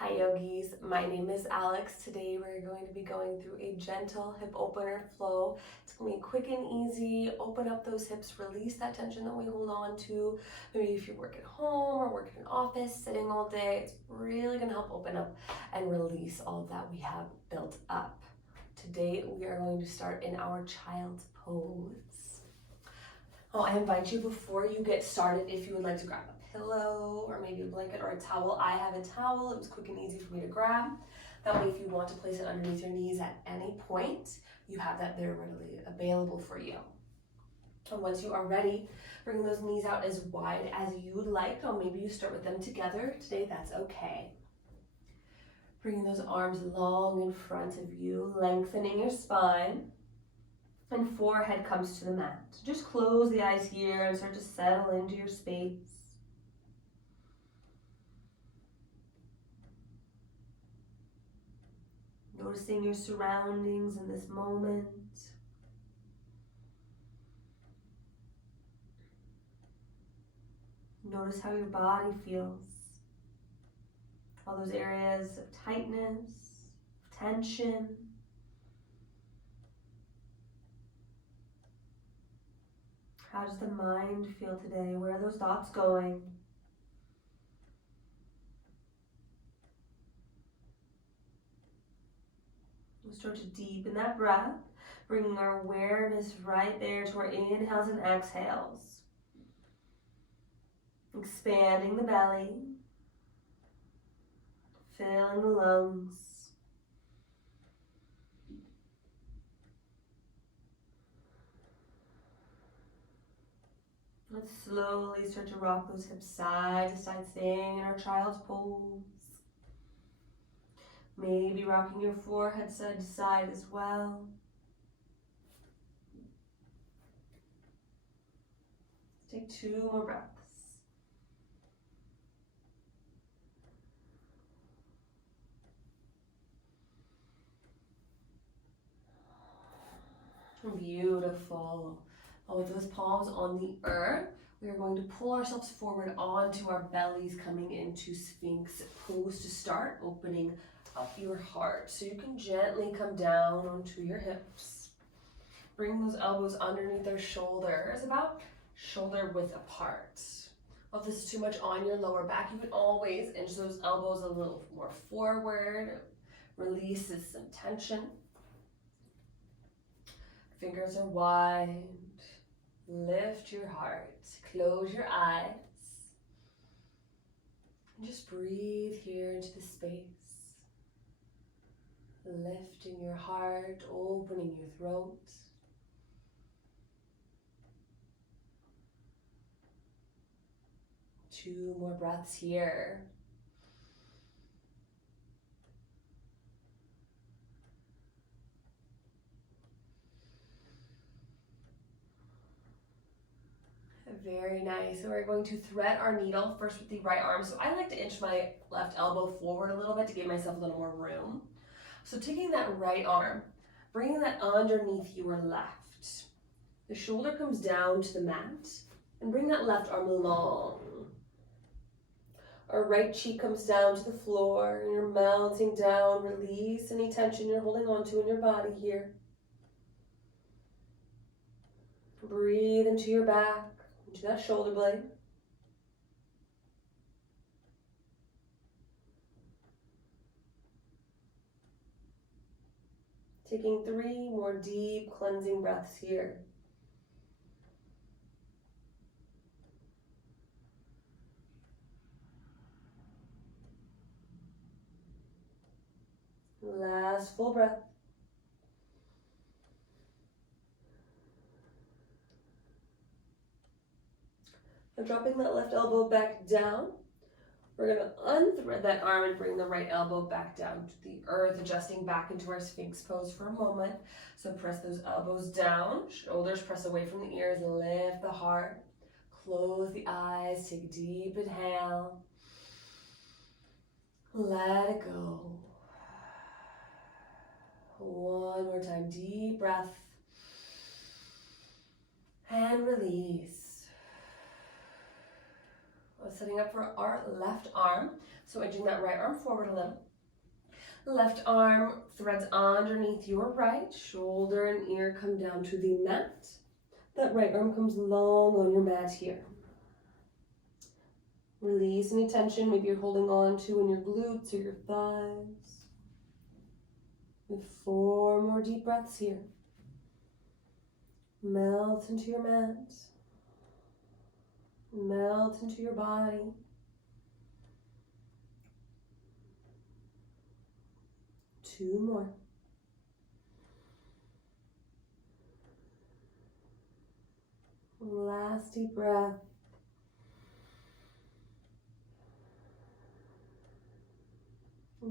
Hi yogis, my name is Alex. Today we're going to be going through a gentle hip opener flow. It's going to be quick and easy. Open up those hips, release that tension that we hold on to. Maybe if you work at home or work in an office, sitting all day, it's really going to help open up and release all that we have built up. Today we are going to start in our child's pose. I invite you before you get started, if you would like to grab a pillow or maybe a blanket or a towel. I have a towel. It was quick and easy for me to grab. That way, if you want to place it underneath your knees at any point, you have that there readily available for you. And once you are ready, bring those knees out as wide as you would like, or maybe you start with them together. Today, that's okay. Bringing those arms long in front of you, lengthening your spine. And forehead comes to the mat. Just close the eyes here and start to settle into your space. Noticing your surroundings in this moment. Notice how your body feels. All those areas of tightness, of tension. How does the mind feel today? Where are those thoughts going? We'll start to deepen that breath, bringing our awareness right there to our inhales and exhales. Expanding the belly, filling the lungs. Let's slowly start to rock those hips side to side, staying in our child's pose. Maybe rocking your forehead side to side as well. Let's take 2 more breaths. Beautiful. With those palms on the earth, we are going to pull ourselves forward onto our bellies, coming into Sphinx pose to start, opening up your heart. So you can gently come down onto your hips. Bring those elbows underneath their shoulders, about shoulder width apart. If this is too much on your lower back, you can always inch those elbows a little more forward. Releases some tension. Fingers are wide. Lift your heart. Close your eyes. And just breathe here into the space. Lifting your heart, opening your throat. Two more breaths here. Very nice. So we're going to thread our needle first with the right arm. So I like to inch my left elbow forward a little bit to give myself a little more room. So taking that right arm, bringing that underneath your left. The shoulder comes down to the mat, and bring that left arm long. Our right cheek comes down to the floor, and you're melting down. Release any tension you're holding on to in your body here. Breathe into your back, into that shoulder blade. Taking 3 more deep cleansing breaths here. Last full breath. Now dropping that left elbow back down. We're going to unthread that arm and bring the right elbow back down to the earth, adjusting back into our Sphinx pose for a moment. So press those elbows down, shoulders press away from the ears, lift the heart, close the eyes, take a deep inhale. Let it go. One more time, deep breath. And release. Setting up for our left arm. So edging that right arm forward a little. Left arm threads underneath your right. Shoulder and ear come down to the mat. That right arm comes long on your mat here. Release any tension maybe you're holding on to in your glutes or your thighs. With 4 more deep breaths here. Melt into your mat. Melt into your body. Two more. Last deep breath.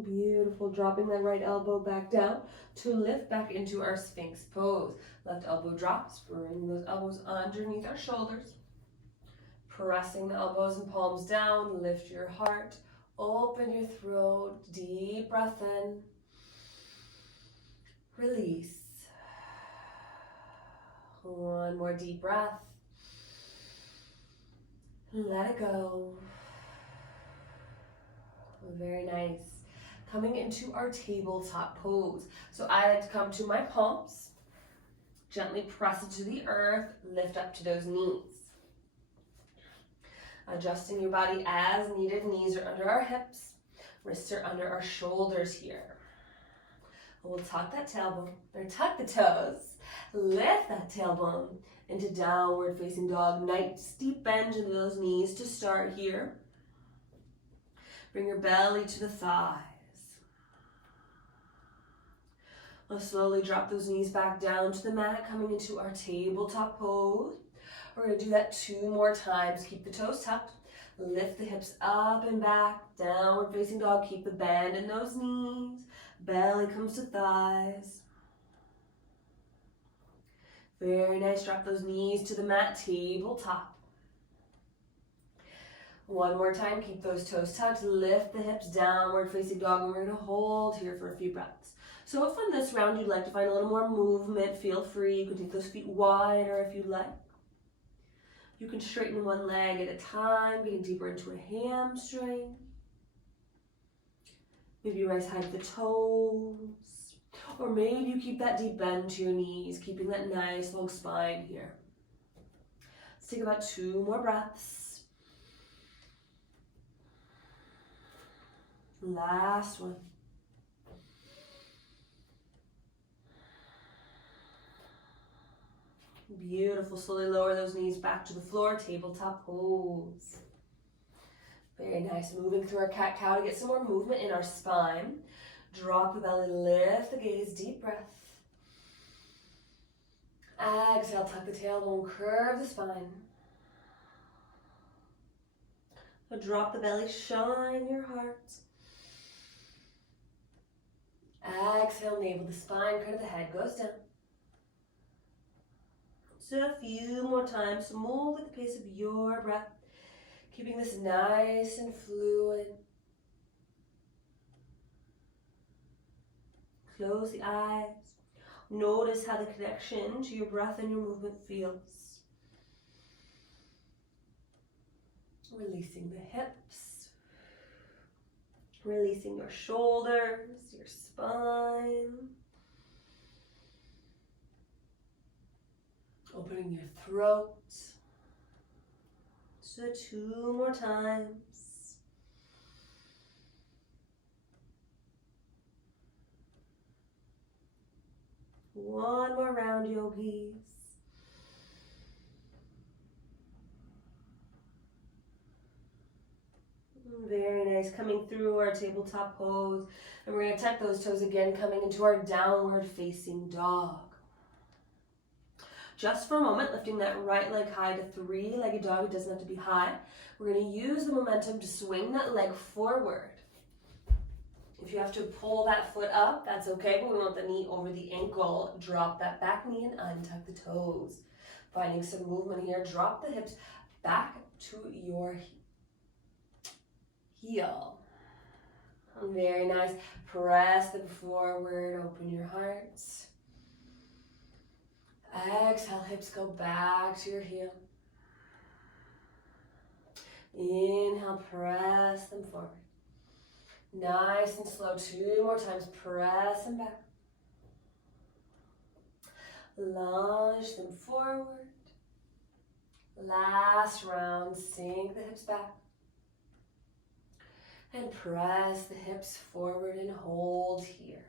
Beautiful. Dropping that right elbow back down to lift back into our Sphinx pose. Left elbow drops, bringing those elbows underneath our shoulders. Pressing the elbows and palms down, lift your heart, open your throat, deep breath in. Release. One more deep breath. Let it go. Very nice. Coming into our tabletop pose. So I like to come to my palms, gently press it to the earth, lift up to those knees. Adjusting your body as needed. Knees are under our hips, wrists are under our shoulders here. We'll tuck that tailbone, or tuck the toes, lift that tailbone into downward facing dog. Nice deep bend into those knees to start here. Bring your belly to the thighs. We'll slowly drop those knees back down to the mat, coming into our tabletop pose. We're going to do that 2 more times. Keep the toes tucked. Lift the hips up and back. Downward facing dog. Keep the bend in those knees. Belly comes to thighs. Very nice. Drop those knees to the mat. Tabletop. One more time. Keep those toes tucked. Lift the hips. Downward facing dog. And we're going to hold here for a few breaths. So if on this round you'd like to find a little more movement, feel free. You can take those feet wider if you'd like. You can straighten one leg at a time, getting deeper into a hamstring. Maybe raise high to the toes. Or maybe you keep that deep bend to your knees, keeping that nice long spine here. Let's take about 2 more breaths. Last one. Beautiful. Slowly lower those knees back to the floor. Tabletop pose. Very nice. Moving through our cat-cow to get some more movement in our spine. Drop the belly, lift the gaze, deep breath. Exhale, tuck the tailbone, curve the spine. So drop the belly, shine your heart. Exhale, navel the spine, crown of the head goes down. So a few more times, so move with the pace of your breath, keeping this nice and fluid. Close the eyes. Notice how the connection to your breath and your movement feels. Releasing the hips. Releasing your shoulders, your spine. Opening your throat. So 2 more times. One more round, yogis. Very nice. Coming through our tabletop pose. And we're going to tuck those toes again, coming into our downward facing dog. Just for a moment, lifting that right leg high to 3-legged dog. It doesn't have to be high. We're going to use the momentum to swing that leg forward. If you have to pull that foot up, that's okay, but we want the knee over the ankle. Drop that back knee and untuck the toes. Finding some movement here. Drop the hips back to your heel. Very nice. Press them forward. Open your heart. Exhale, hips go back to your heel. Inhale, inhale, press them forward. Nice and slow, 2 more times, press them back. Lunge them forward. Last round, sink the hips back. And press the hips forward and hold here.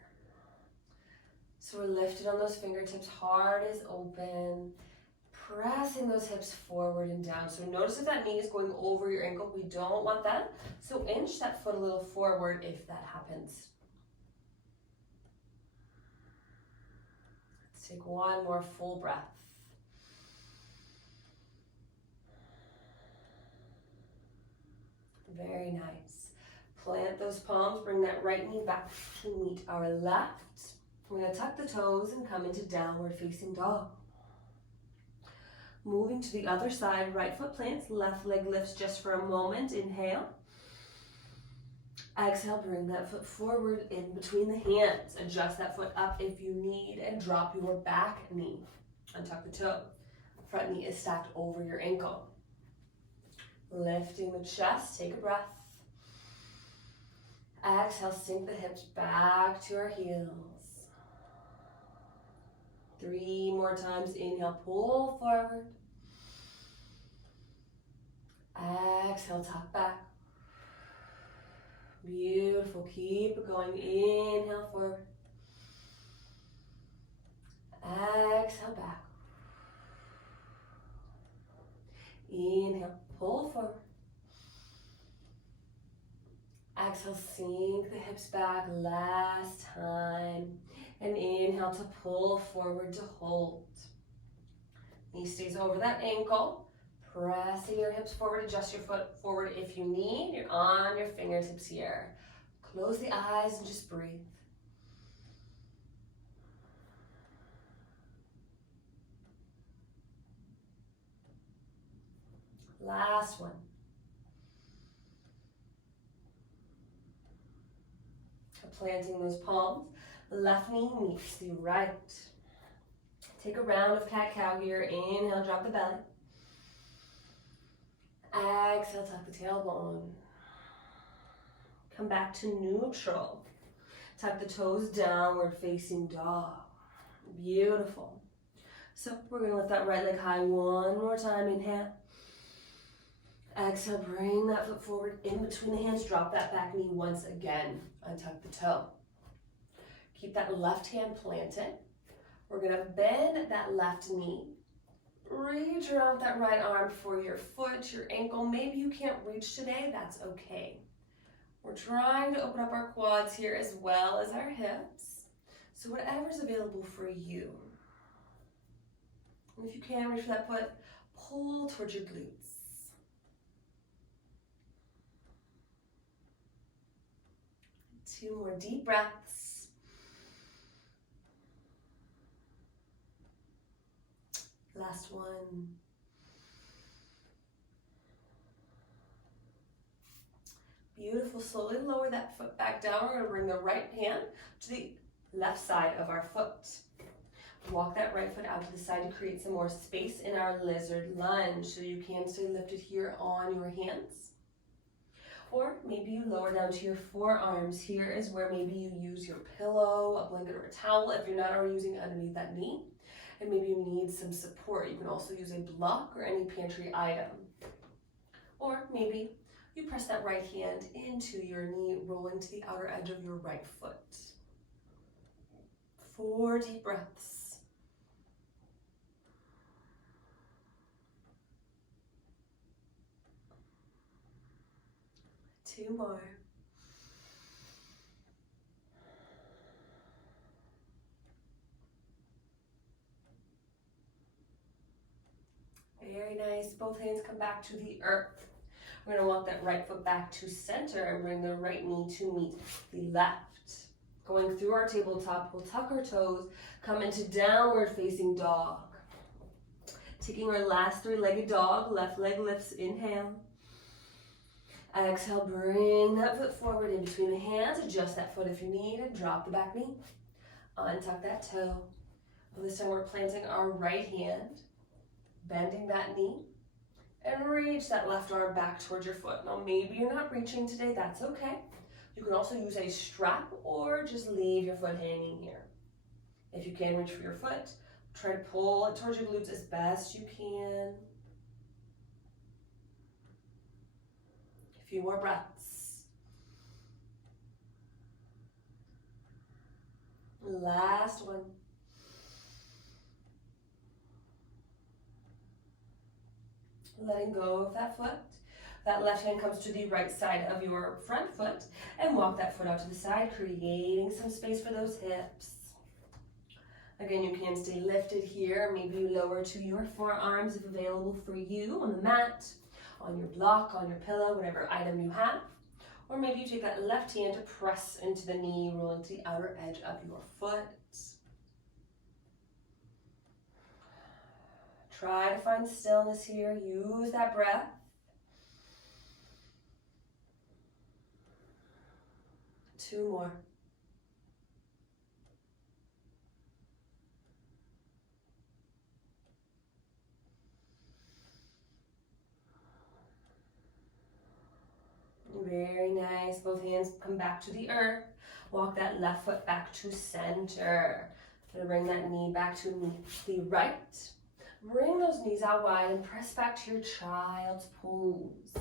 So we're lifted on those fingertips, heart is open. Pressing those hips forward and down. So notice if that knee is going over your ankle. We don't want that. So inch that foot a little forward if that happens. Let's take one more full breath. Very nice. Plant those palms, bring that right knee back to meet our left. We're going to tuck the toes and come into downward facing dog. Moving to the other side, right foot plants, left leg lifts just for a moment. Inhale. Exhale, bring that foot forward in between the hands. Adjust that foot up if you need and drop your back knee. Untuck the toe. Front knee is stacked over your ankle. Lifting the chest, take a breath. Exhale, sink the hips back to our heels. 3 more times. Inhale, pull forward. Exhale, tuck back. Beautiful. Keep it going. Inhale, forward. Exhale, back. Inhale, pull forward. Exhale, sink the hips back. Last time. And inhale to pull forward to hold. Knee stays over that ankle. Pressing your hips forward, adjust your foot forward if you need. You're on your fingertips here. Close the eyes and just breathe. Last one. Planting those palms. Left knee meets the right. Take a round of cat-cow here. Inhale, drop the belly. Exhale, tuck the tailbone. Come back to neutral. Tuck the toes, downward facing dog. Beautiful. So we're going to lift that right leg high one more time. Inhale. Exhale, bring that foot forward in between the hands. Drop that back knee once again. Untuck the toe. Keep that left hand planted. We're going to bend that left knee. Reach around with that right arm for your foot, your ankle. Maybe you can't reach today. That's okay. We're trying to open up our quads here as well as our hips. So whatever's available for you. And if you can reach for that foot, pull towards your glutes. Two more deep breaths. Last one. Beautiful. Slowly lower that foot back down. We're going to bring the right hand to the left side of our foot. Walk that right foot out to the side to create some more space in our lizard lunge. So you can stay lifted here on your hands. Or maybe you lower down to your forearms. Here is where maybe you use your pillow, a blanket, or a towel if you're not already using underneath that knee. And maybe you need some support. You can also use a block or any pantry item. Or maybe you press that right hand into your knee, rolling to the outer edge of your right foot. 4 deep breaths. Two more. Very nice. Both hands come back to the earth. We're going to walk that right foot back to center and bring the right knee to meet the left. Going through our tabletop, we'll tuck our toes, come into downward facing dog. Taking our last 3-legged dog, left leg lifts, inhale. Exhale, bring that foot forward in between the hands. Adjust that foot if you need and drop the back knee. Untuck that toe. Well, this time we're planting our right hand, bending that knee, and reach that left arm back towards your foot. Now maybe you're not reaching today, that's okay. You can also use a strap or just leave your foot hanging here. If you can reach for your foot, try to pull it towards your glutes as best you can. A few more breaths. Last one. Letting go of that foot. That left hand comes to the right side of your front foot and walk that foot out to the side, creating some space for those hips. Again, you can stay lifted here. Maybe you lower to your forearms if available for you on the mat, on your block, on your pillow, whatever item you have. Or maybe you take that left hand to press into the knee, rolling to the outer edge of your foot. Try to find stillness here. Use that breath. Two more. Very nice. Both hands come back to the earth. Walk that left foot back to center. Gonna bring that knee back to the right. Bring those knees out wide and press back to your child's pose.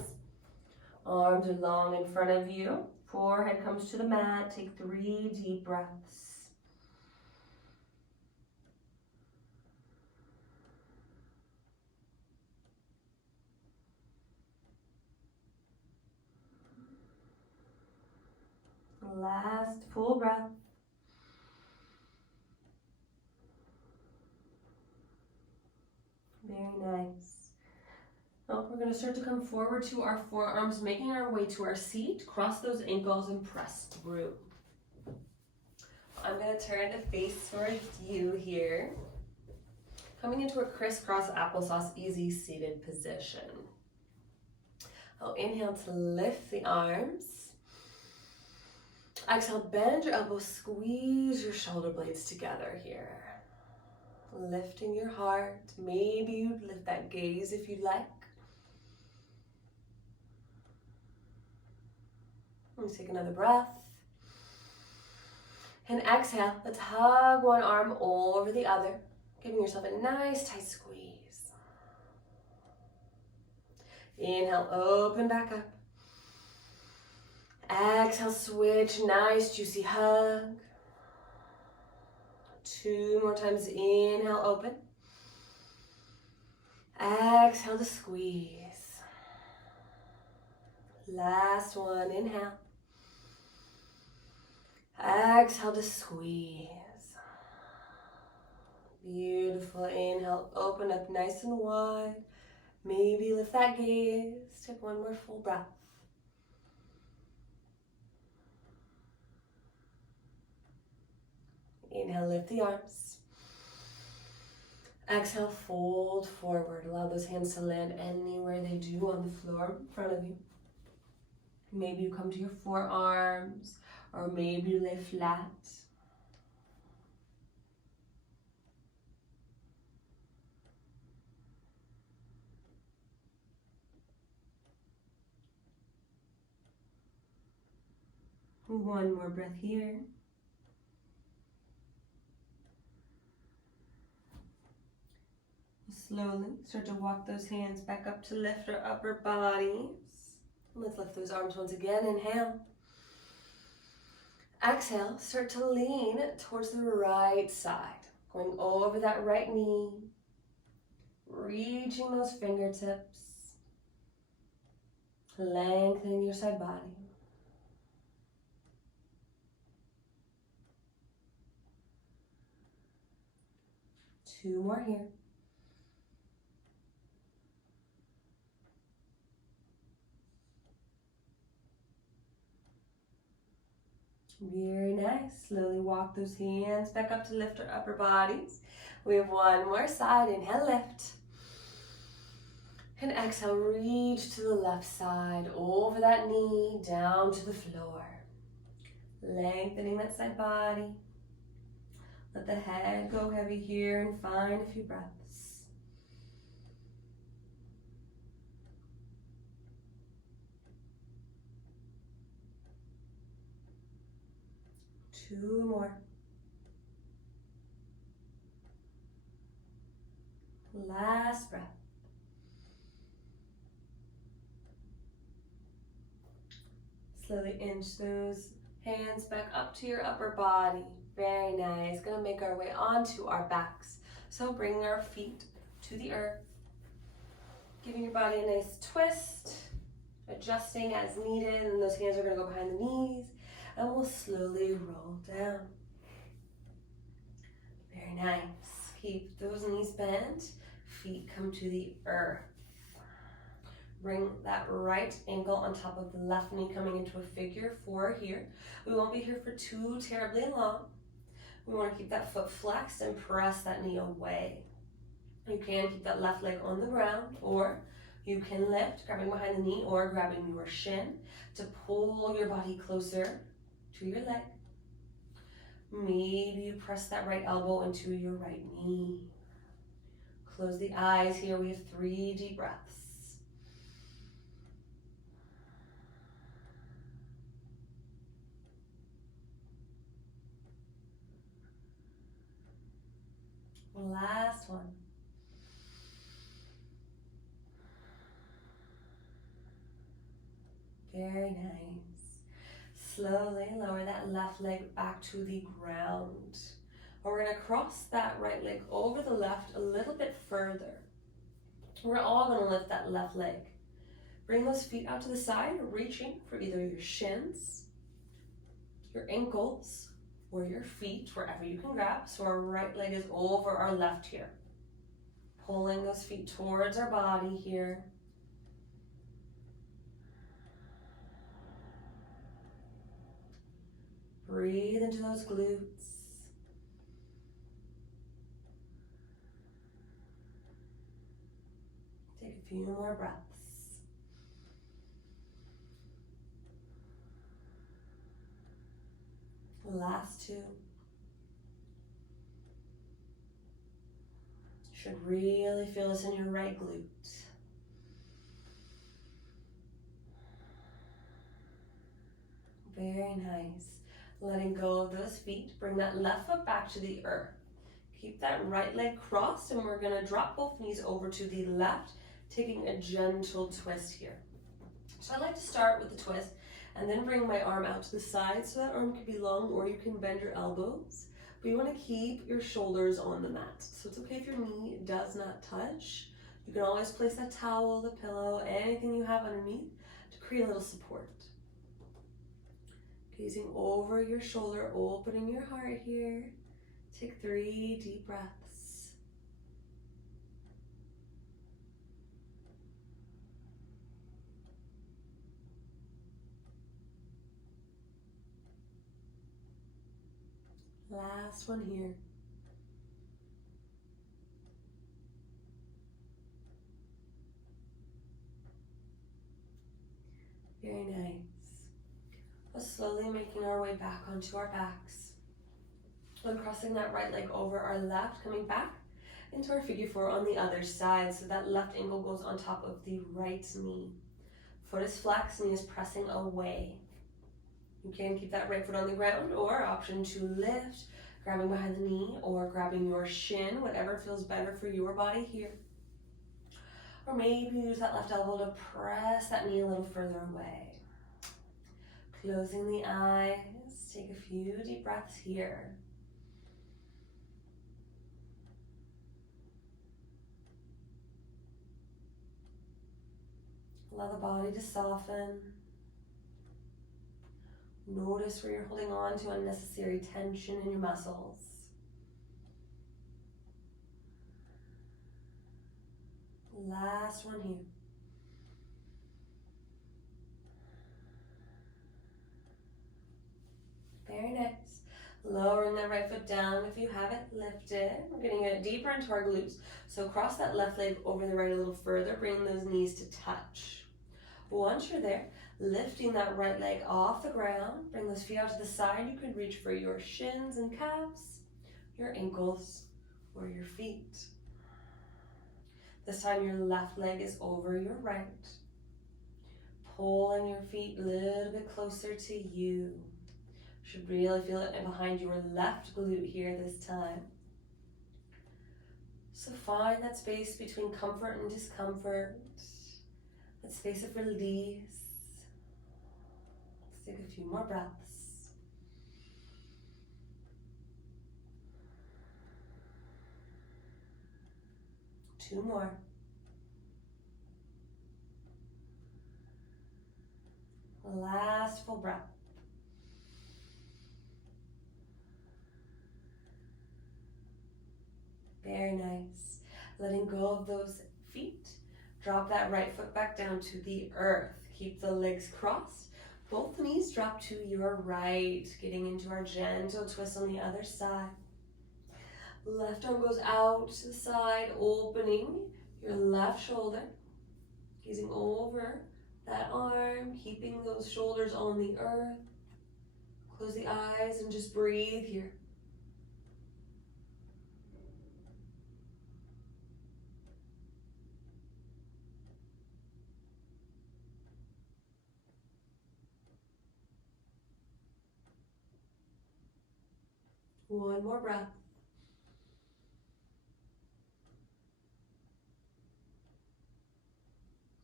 Arms are long in front of you. Forehead comes to the mat. Take 3 deep breaths. Last full breath. Very nice. Now we're going to start to come forward to our forearms, making our way to our seat. Cross those ankles and press through. I'm going to turn to face towards you here. Coming into a crisscross applesauce easy seated position. I'll inhale to lift the arms. Exhale, bend your elbows, squeeze your shoulder blades together here. Lifting your heart. Maybe you lift that gaze if you'd like. Let's take another breath. And exhale, let's hug one arm over the other, giving yourself a nice tight squeeze. Inhale, open back up. Exhale, switch, nice juicy hug. 2 more times, inhale, open. Exhale to squeeze. Last one, inhale. Exhale to squeeze. Beautiful, inhale, open up nice and wide. Maybe lift that gaze, take one more full breath. Inhale, lift the arms. Exhale, fold forward. Allow those hands to land anywhere they do on the floor in front of you. Maybe you come to your forearms, or maybe you lay flat. One more breath here. Slowly start to walk those hands back up to lift our upper bodies. Let's lift those arms once again. Inhale. Exhale, start to lean towards the right side. Going over that right knee. Reaching those fingertips. Lengthening your side body. Two more here. Very nice. Slowly walk those hands back up to lift our upper bodies. We have one more side. Inhale, lift. And exhale, reach to the left side, over that knee, down to the floor. Lengthening that side body. Let the head go heavy here and find a few breaths. 2 more. Last breath. Slowly inch those hands back up to your upper body. Very nice. Gonna make our way onto our backs. So bringing our feet to the earth. Giving your body a nice twist. Adjusting as needed. And those hands are gonna go behind the knees. And we'll slowly roll down. Very nice. Keep those knees bent. Feet come to the earth. Bring that right ankle on top of the left knee, coming into a figure 4 here. We won't be here for too terribly long. We want to keep that foot flexed and press that knee away. You can keep that left leg on the ground, or you can lift, grabbing behind the knee or grabbing your shin to pull your body closer to your leg. Maybe you press that right elbow into your right knee. Close the eyes here. We have 3 deep breaths. Last one. Very nice. Slowly lower that left leg back to the ground. We're going to cross that right leg over the left a little bit further. We're all going to lift that left leg. Bring those feet out to the side, reaching for either your shins, your ankles, or your feet, wherever you can grab. So our right leg is over our left here. Pulling those feet towards our body here. Breathe into those glutes. Take a few more breaths. Last 2. Should really feel this in your right glute. Very nice. Letting go of those feet. Bring that left foot back to the earth. Keep that right leg crossed, and we're going to drop both knees over to the left, taking a gentle twist here. So I like to start with the twist and then bring my arm out to the side, so that arm can be long, or you can bend your elbows. But you want to keep your shoulders on the mat. So it's okay if your knee does not touch. You can always place that towel, the pillow, anything you have underneath to create a little support. Gazing over your shoulder, opening your heart here. Take 3 deep breaths. Last one here. Very nice. We're slowly making our way back onto our backs. And crossing that right leg over our left, coming back into our figure 4 on the other side. So that left ankle goes on top of the right knee. Foot is flexed, knee is pressing away. You can keep that right foot on the ground, or option to lift, grabbing behind the knee or grabbing your shin, whatever feels better for your body here. Or maybe use that left elbow to press that knee a little further away. Closing the eyes, take a few deep breaths here. Allow the body to soften. Notice where you're holding on to unnecessary tension in your muscles. Last one here. Very nice. Lowering that right foot down if you haven't lifted. We're getting it deeper into our glutes. So cross that left leg over the right a little further. Bring those knees to touch. Once you're there, lifting that right leg off the ground. Bring those feet out to the side. You can reach for your shins and calves, your ankles, or your feet. This time your left leg is over your right. Pulling your feet a little bit closer to you. Should really feel it behind your left glute here this time. So find that space between comfort and discomfort, that space of release. Let's take a few more breaths. Two more. Last full breath. Very nice. Letting go of those feet. Drop that right foot back down to the earth. Keep the legs crossed. Both knees drop to your right. Getting into our gentle twist on the other side. Left arm goes out to the side, opening your left shoulder. Gazing over that arm, keeping those shoulders on the earth. Close the eyes and just breathe here. One more breath.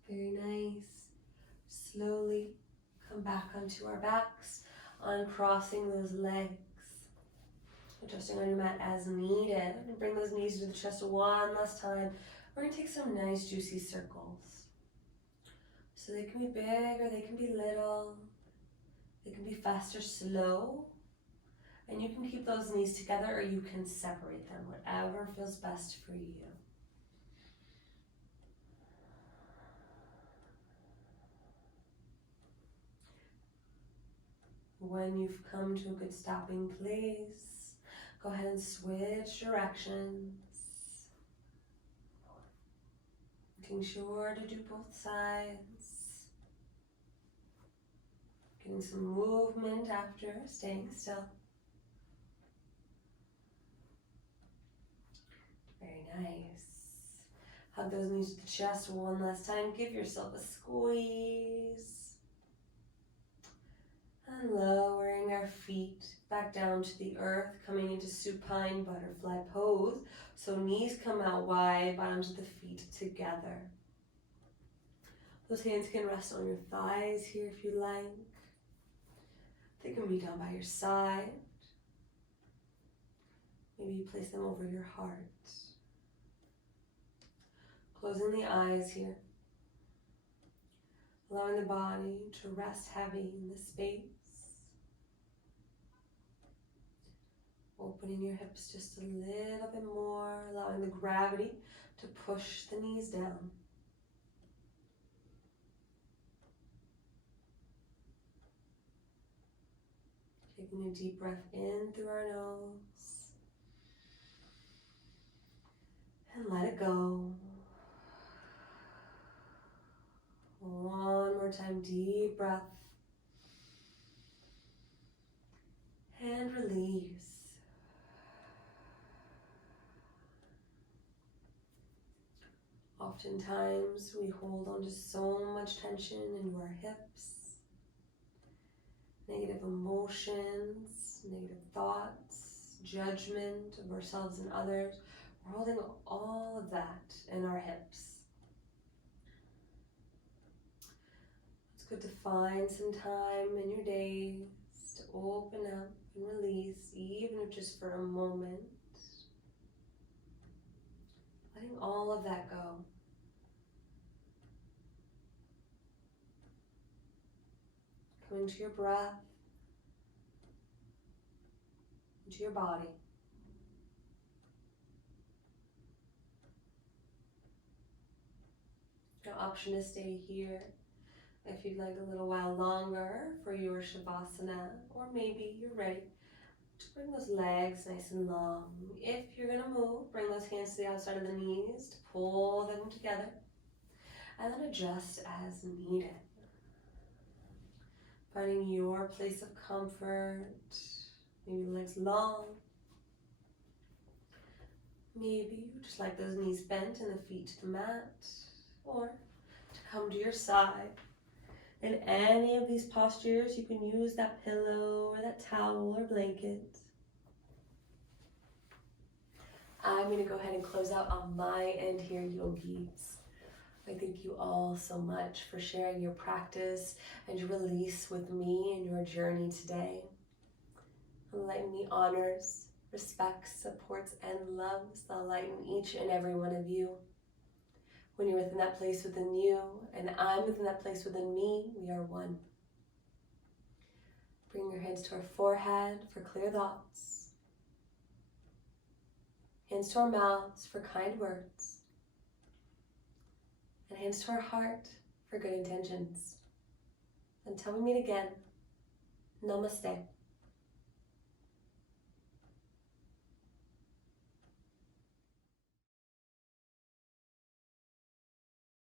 Very nice. Slowly come back onto our backs, uncrossing those legs. Adjusting on your mat as needed. And bring those knees to the chest one last time. We're going to take some nice juicy circles. So they can be big or they can be little. They can be fast or slow. And you can keep those knees together or you can separate them, whatever feels best for you. When you've come to a good stopping place, go ahead and switch directions. Making sure to do both sides. Getting some movement after, staying still. Very nice. Hug those knees to the chest one last time. Give yourself a squeeze. And lowering our feet back down to the earth, coming into supine butterfly pose. So knees come out wide, bottoms of the feet together. Those hands can rest on your thighs here if you like. They can be down by your side. Maybe you place them over your heart. Closing the eyes here. Allowing the body to rest heavy in the space. Opening your hips just a little bit more, allowing the gravity to push the knees down. Taking a deep breath in through our nose. And let it go. One more time, deep breath. And release. Oftentimes we hold on to so much tension into our hips. Negative emotions, negative thoughts, judgment of ourselves and others. We're holding all of that in our hips. It's good to find some time in your days to open up and release, even if just for a moment. Letting all of that go. Coming to your breath, into your body. Your option to stay here if you'd like a little while longer for your Shavasana, or maybe you're ready to bring those legs nice and long. If you're gonna move, bring those hands to the outside of the knees to pull them together, and then adjust as needed. Finding your place of comfort, maybe legs long. Maybe you just like those knees bent and the feet to the mat, or to come to your side In any of these postures, you can use that pillow or that towel or blanket. I'm going to go ahead and close out on my end here, yogis. I thank you all so much for sharing your practice and your release with me and your journey today. Enlighten me honors, respects, supports, and loves the light in each and every one of you. When you're within that place within you, and I'm within that place within me, we are one. Bring your hands to our forehead for clear thoughts. Hands to our mouths for kind words. And hands to our heart for good intentions. Until we meet again, namaste.